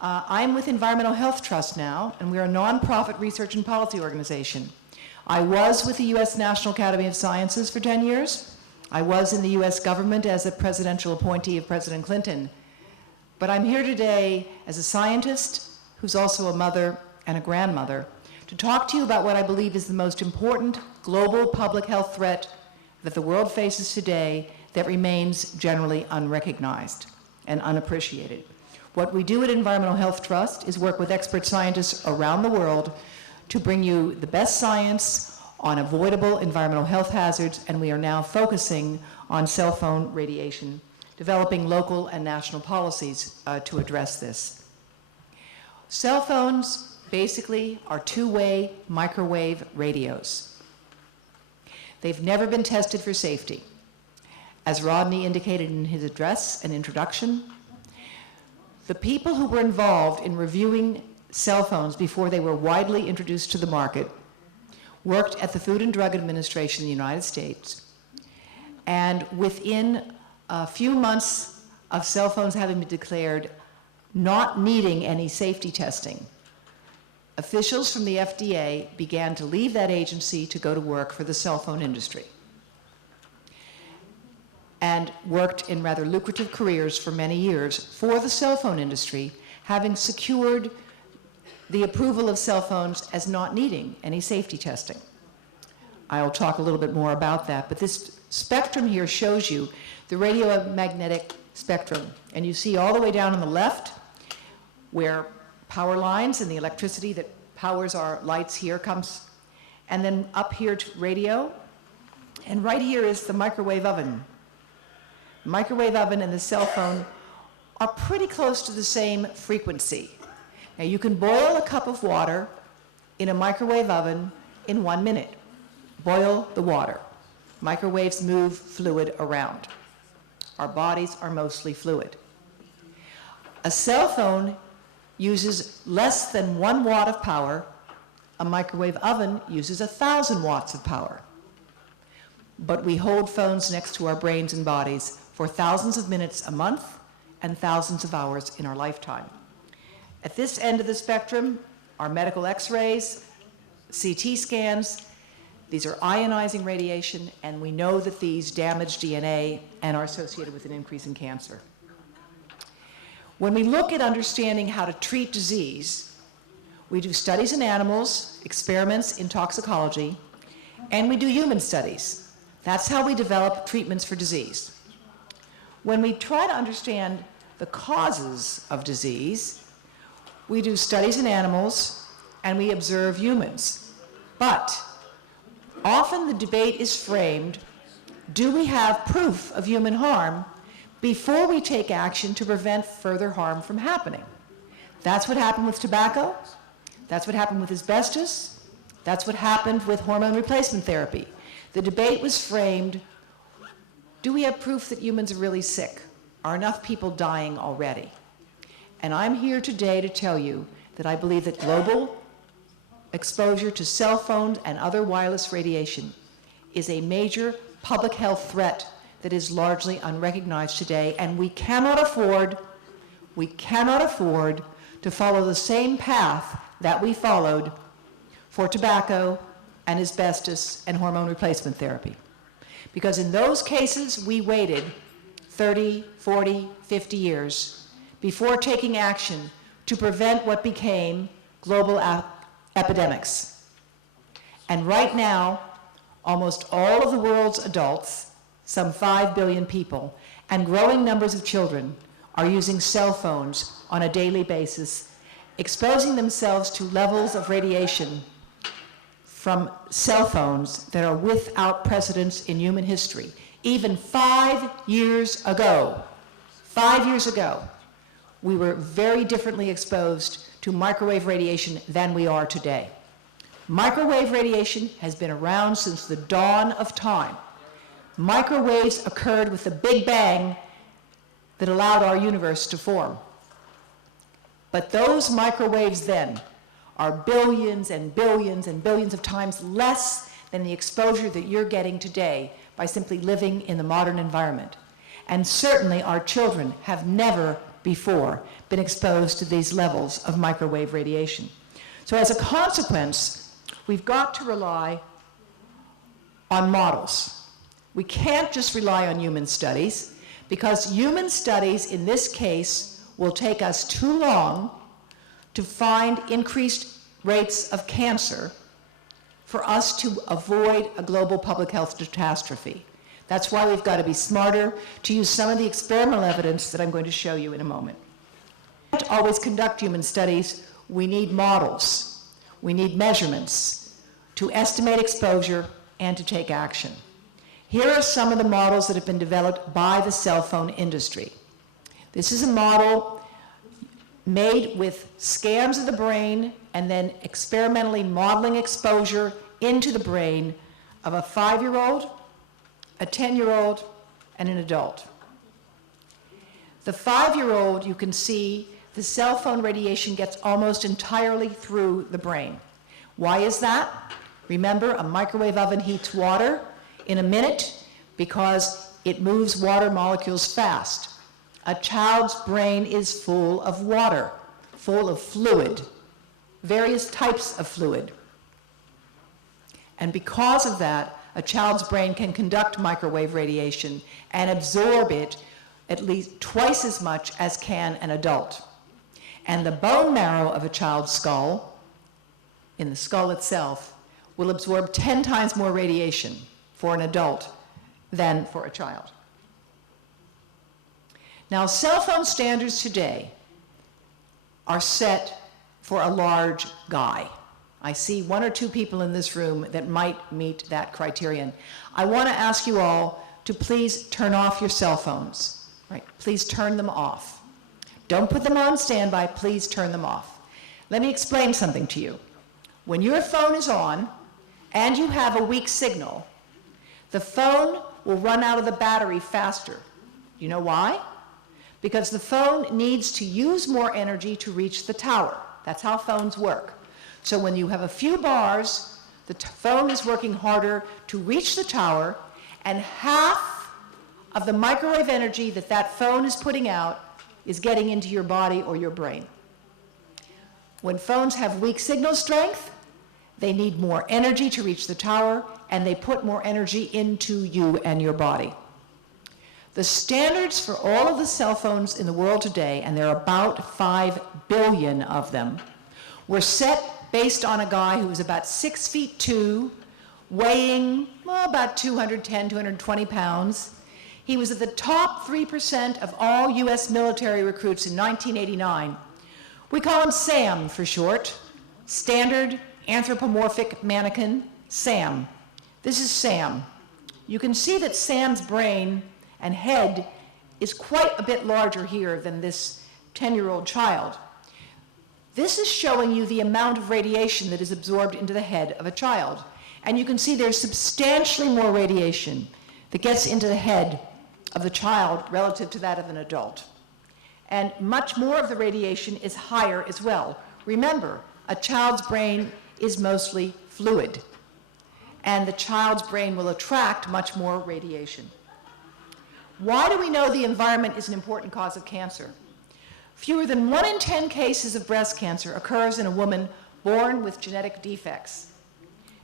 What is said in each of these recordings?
I'm with Environmental Health Trust now, and we're a nonprofit research and policy organization. I was with the U.S. National Academy of Sciences for 10 years. I was in the U.S. government as a presidential appointee of President Clinton. But I'm here today as a scientist who's also a mother and a grandmother to talk to you about what I believe is the most important global public health threat that the world faces today that remains generally unrecognized and unappreciated. What we do at Environmental Health Trust is work with expert scientists around the world to bring you the best science on avoidable environmental health hazards, and we are now focusing on cell phone radiation, developing local and national policies to address this. Cell phones basically are two-way microwave radios. They've never been tested for safety. As Rodney indicated in his address and introduction, the people who were involved in reviewing cell phones before they were widely introduced to the market worked at the Food and Drug Administration in the United States. And within a few months of cell phones having been declared not needing any safety testing, officials from the FDA began to leave that agency to go to work for the cell phone industry and worked in rather lucrative careers for many years for the cell phone industry, having secured the approval of cell phones as not needing any safety testing. I'll talk a little bit more about that, but this spectrum here shows you the radiomagnetic spectrum, and you see all the way down on the left where power lines and the electricity that powers our lights here comes, and then up here to radio, and right here is the microwave oven. The microwave oven and the cell phone are pretty close to the same frequency. Now you can boil a cup of water in a microwave oven in 1 minute. Boil the water. Microwaves move fluid around. Our bodies are mostly fluid. A cell phone uses less than 1 watt of power. A microwave oven uses 1,000 watts of power. But we hold phones next to our brains and bodies for thousands of minutes a month and thousands of hours in our lifetime. At this end of the spectrum are medical x-rays, CT scans. These are ionizing radiation, and we know that these damage DNA and are associated with an increase in cancer. When we look at understanding how to treat disease, we do studies in animals, experiments in toxicology, and we do human studies. That's how we develop treatments for disease. When we try to understand the causes of disease, we do studies in animals and we observe humans. But often the debate is framed, do we have proof of human harm before we take action to prevent further harm from happening? That's what happened with tobacco. That's what happened with asbestos. That's what happened with hormone replacement therapy. The debate was framed, do we have proof that humans are really sick? Are enough people dying already? And I'm here today to tell you that I believe that global exposure to cell phones and other wireless radiation is a major public health threat that is largely unrecognized today, and we cannot afford to follow the same path that we followed for tobacco and asbestos and hormone replacement therapy. Because in those cases, we waited 30, 40, 50 years before taking action to prevent what became global epidemics. And right now, almost all of the world's adults, some 5 billion people, and growing numbers of children are using cell phones on a daily basis, exposing themselves to levels of radiation from cell phones that are without precedence in human history. Even 5 years ago, we were very differently exposed to microwave radiation than we are today. Microwave radiation has been around since the dawn of time. Microwaves occurred with the Big Bang that allowed our universe to form. But those microwaves then are billions and billions and billions of times less than the exposure that you're getting today by simply living in the modern environment. And certainly our children have never before been exposed to these levels of microwave radiation. So as a consequence, we've got to rely on models. We can't just rely on human studies, because human studies in this case will take us too long to find increased rates of cancer for us to avoid a global public health catastrophe. That's why we've got to be smarter, to use some of the experimental evidence that I'm going to show you in a moment. We can't always conduct human studies. We need models. We need measurements to estimate exposure and to take action. Here are some of the models that have been developed by the cell phone industry. This is a model made with scans of the brain and then experimentally modeling exposure into the brain of a 5-year-old, a 10-year-old, and an adult. The 5-year-old, you can see the cell phone radiation gets almost entirely through the brain. Why is that? Remember, a microwave oven heats water in a minute because it moves water molecules fast. A child's brain is full of water, full of fluid, various types of fluid. And because of that, a child's brain can conduct microwave radiation and absorb it at least twice as much as can an adult. And the bone marrow of a child's skull, in the skull itself, will absorb 10 times more radiation for an adult than for a child. Now, cell phone standards today are set for a large guy. I see 1 or 2 people in this room that might meet that criterion. I want to ask you all to please turn off your cell phones. Right? Please turn them off. Don't put them on standby, please turn them off. Let me explain something to you. When your phone is on and you have a weak signal, the phone will run out of the battery faster. You know why? Because the phone needs to use more energy to reach the tower. That's how phones work. So when you have a few bars, the phone is working harder to reach the tower, and half of the microwave energy that that phone is putting out is getting into your body or your brain. When phones have weak signal strength, they need more energy to reach the tower, and they put more energy into you and your body. The standards for all of the cell phones in the world today, and there are about 5 billion of them, were set based on a guy who was about 6'2", weighing about 210, 220 pounds. He was at the top 3% of all US military recruits in 1989. We call him SAM for short, Standard Anthropomorphic Mannequin, SAM. This is Sam. You can see that Sam's brain and head is quite a bit larger here than this 10-year-old child. This is showing you the amount of radiation that is absorbed into the head of a child. And you can see there's substantially more radiation that gets into the head of the child relative to that of an adult. And much more of the radiation is higher as well. Remember, a child's brain is mostly fluid, and the child's brain will attract much more radiation. Why do we know the environment is an important cause of cancer? Fewer than 1 in 10 cases of breast cancer occurs in a woman born with genetic defects.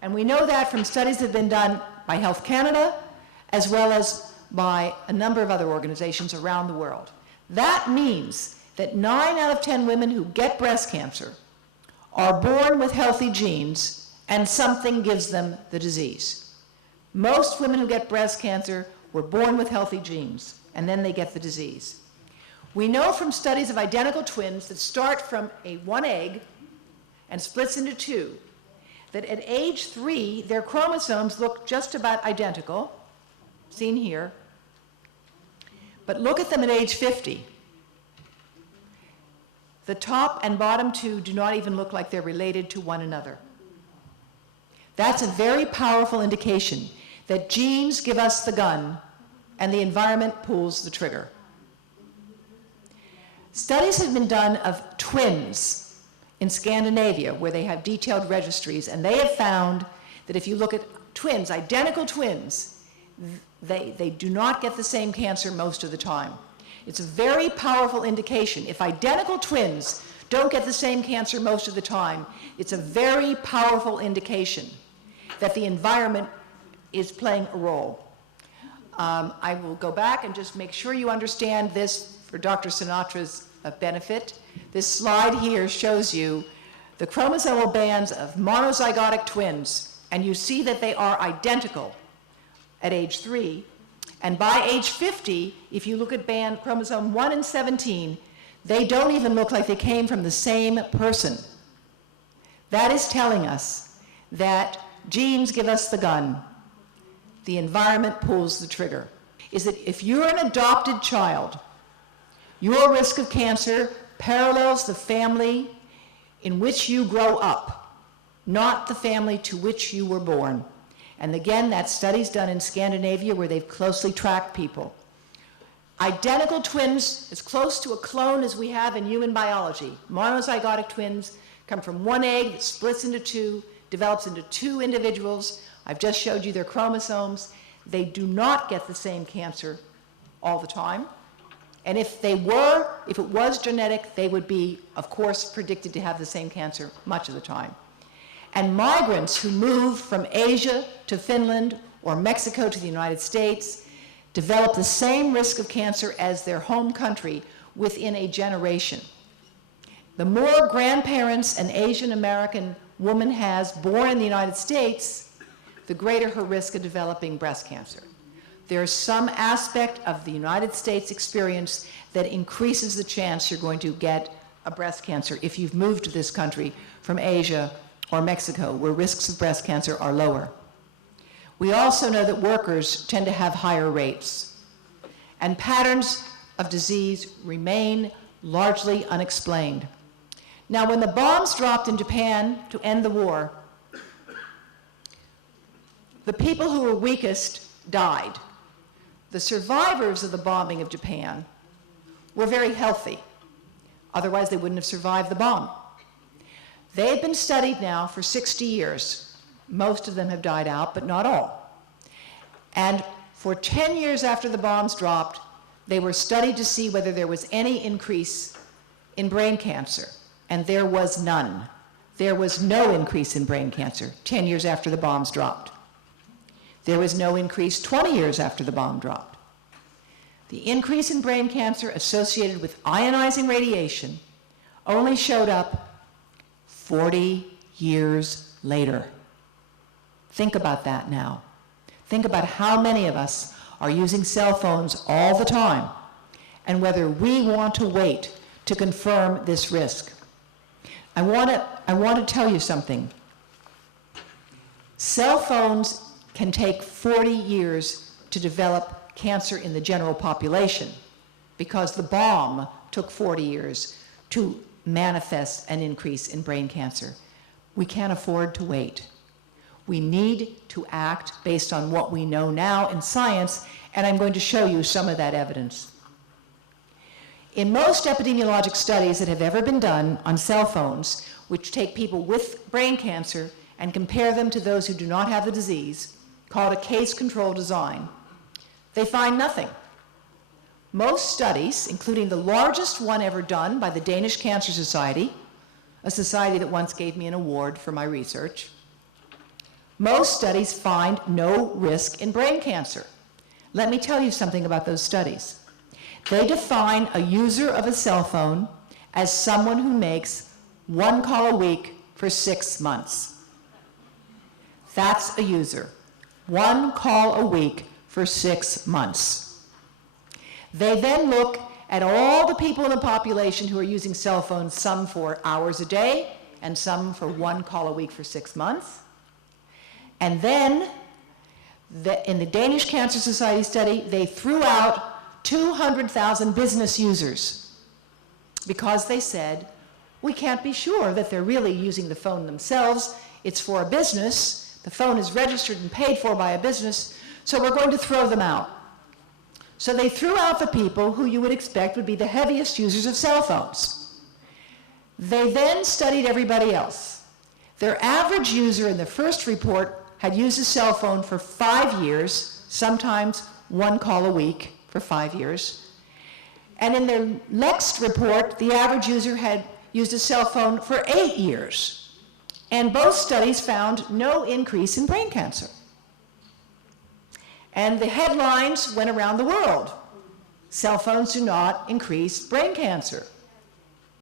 And we know that from studies that have been done by Health Canada, as well as by a number of other organizations around the world. That means that 9 out of 10 women who get breast cancer are born with healthy genes, and something gives them the disease. Most women who get breast cancer were born with healthy genes, and then they get the disease. We know from studies of identical twins that start from one egg and splits into 2, that at age 3, their chromosomes look just about identical, seen here. But look at them at age 50. The top and bottom 2 do not even look like they're related to one another. That's a very powerful indication that genes give us the gun and the environment pulls the trigger. Studies have been done of twins in Scandinavia, where they have detailed registries, and they have found that if you look at twins, identical twins, they do not get the same cancer most of the time. It's a very powerful indication. If identical twins don't get the same cancer most of the time, it's a very powerful indication that the environment is playing a role. I will go back and just make sure you understand this for Dr. Sinatra's benefit. This slide here shows you the chromosomal bands of monozygotic twins, and you see that they are identical at age 3. And by age 50, if you look at band chromosome 1 and 17, they don't even look like they came from the same person. That is telling us that genes give us the gun. The environment pulls the trigger. Is that if you're an adopted child, your risk of cancer parallels the family in which you grow up, not the family to which you were born. And again, that study's done in Scandinavia where they've closely tracked people. Identical twins, as close to a clone as we have in human biology. Monozygotic twins come from one egg that splits into two, develops into two individuals. I've just showed you their chromosomes. They do not get the same cancer all the time. And if it was genetic, they would be, of course, predicted to have the same cancer much of the time. And migrants who move from Asia to Finland or Mexico to the United States develop the same risk of cancer as their home country within a generation. The more grandparents an Asian American woman has born in the United States, the greater her risk of developing breast cancer. There is some aspect of the United States experience that increases the chance you're going to get a breast cancer if you've moved to this country from Asia or Mexico, where risks of breast cancer are lower. We also know that workers tend to have higher rates, and patterns of disease remain largely unexplained. Now, when the bombs dropped in Japan to end the war, the people who were weakest died. The survivors of the bombing of Japan were very healthy. Otherwise, they wouldn't have survived the bomb. They've been studied now for 60 years. Most of them have died out, but not all. And for 10 years after the bombs dropped, they were studied to see whether there was any increase in brain cancer, and there was none. There was no increase in brain cancer 10 years after the bombs dropped. There was no increase 20 years after the bomb dropped. The increase in brain cancer associated with ionizing radiation only showed up 40 years later. Think about that now. Think about how many of us are using cell phones all the time and whether we want to wait to confirm this risk. I want to tell you something. Cell phones can take 40 years to develop cancer in the general population because the bomb took 40 years to manifest an increase in brain cancer. We can't afford to wait. We need to act based on what we know now in science, and I'm going to show you some of that evidence. In most epidemiologic studies that have ever been done on cell phones, which take people with brain cancer and compare them to those who do not have the disease, called a case control design, they find nothing. Most studies, including the largest one ever done by the Danish Cancer Society, a society that once gave me an award for my research, most studies find no risk in brain cancer. Let me tell you something about those studies. They define a user of a cell phone as someone who makes 1 call a week for 6 months. That's a user. 1 call a week for 6 months. They then look at all the people in the population who are using cell phones, some for hours a day and some for 1 call a week for 6 months. And then, in the Danish Cancer Society study, they threw out 200,000 business users because they said, we can't be sure that they're really using the phone themselves. It's for a business. The phone is registered and paid for by a business, so we're going to throw them out. So they threw out the people who you would expect would be the heaviest users of cell phones. They then studied everybody else. Their average user in the first report had used a cell phone for 5 years, sometimes 1 call a week for 5 years. And in their next report, the average user had used a cell phone for 8 years. And both studies found no increase in brain cancer. And the headlines went around the world. Cell phones do not increase brain cancer.